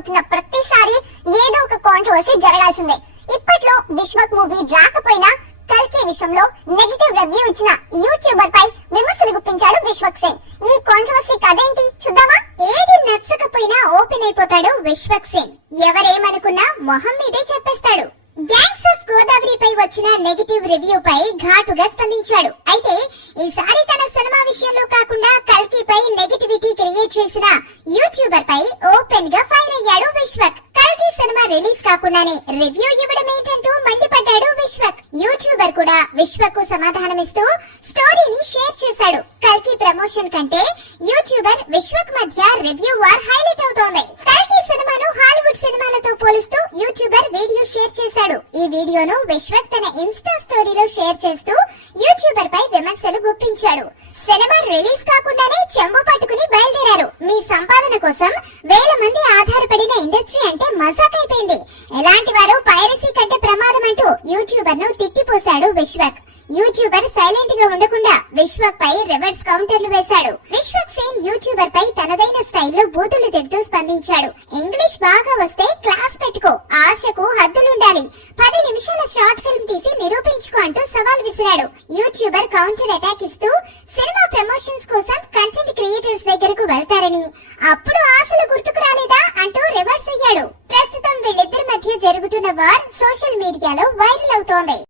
అవుతున్న ప్రతిసారి ఏదో ఒక కాంట్రవర్సీ జరగాల్సిందే. ఇప్పట్లో విశ్వక్ మూవీ రాకపోయినా కల్కి విషయంలో నెగటివ్ రివ్యూ ఇచ్చిన యూట్యూబర్ పై విమర్శలు గుప్పించాడు విశ్వక్ సేన్. ఈ కాంట్రవర్సీ కదేంటి చూద్దామా? ఏది నచ్చకపోయినా ఓపెన్ అయిపోతాడు విశ్వక్ సేన్. ఎవరేమనుకున్నా మొహం మీదే చెప్పేస్తాడు. గ్యాంగ్స్ ఆఫ్ గోదావరిపై వచ్చిన నెగటివ్ రివ్యూ పై ఘాటుగా స్పందించాడు. అయితే ఈసారి తన సినిమా విషయంలో కాకుండా కల్కిపై నెగటివిటీ క్రియేట్ చేసిన యూట్యూబర్ పై ఓపెన్ గా ఫైర్ అయ్యాడు విశ్వక్. కల్కి సినిమా రిలీజ్ కాకుండానే రివ్యూ ఇవ్వడం ఏంటంటూ మండిపడ్డాడు విశ్వక్. యూట్యూబర్ కూడా విశ్వక్ కు సమాధానమిస్తూ స్టోరీని షేర్ చేశాడు. కల్కి ప్రమోషన్ కంటే యూట్యూబర్ విశ్వక్ మధ్య రివ్యూ వార్ హైలైట్ అవుతోంది. కల్కి సినిమాను హాలీవుడ్ సినిమాలతో పోలుస్తూ యూట్యూబర్ వీడియో షేర్ చేశాడు. ఈ వీడియోను విశ్వక్ తన ఇన్స్టా స్టోరీలో షేర్ చేస్తూ యూట్యూబర్ పై విమర్శలు గుప్పించాడు. సినిమా రిలీజ్ కాకుండానే చెంబు పట్టుకుని బయలుదేరారు. మీ సంపాదన కోసం వేల మంది ఆధారపడిన ఇండస్ట్రీ అంటే మజాక్ అయిపోయింది. ఎలాంటి వారు పైరసీ కంటే ప్రమాదం అంటూ యూట్యూబర్ ను తిట్టిపోశాడు విశ్వక్. యూట్యూబర్ సైలెంట్ గా ఉండకుండా విశ్వక్ పై రివర్స్ కౌంటర్లు వేశాడు. విశ్వక్ సేన్ యూట్యూబర్ పై తనదైన స్టైల్లో బూతులు తిడుతూ స్పందించాడు. ఇంగ్లీష్ బాగా వస్తే క్లాస్ పెట్టుకో, ఆశకు హద్దులుండాలి, 10 నిమిషాల షార్ట్ ఫిల్మ్ తీసి నిరూపించుకో అంటూ సవాల్ విసిరాడు. యూట్యూబర్ కౌంటర్ అటాక్ ఇస్తూ సినిమా ప్రమోషన్స్ కోసం కంటెంట్ క్రియేటర్స్ దగ్గరకు వెళ్తారని, అప్పుడు ఆశలు గుర్తుకు రాలేదా అంటూ రివర్స్ అయ్యాడు. ప్రస్తుతం వీళ్ళిద్దరి మధ్య జరుగుతున్న వార్ సోషల్ మీడియాలో వైరల్ అవుతోంది.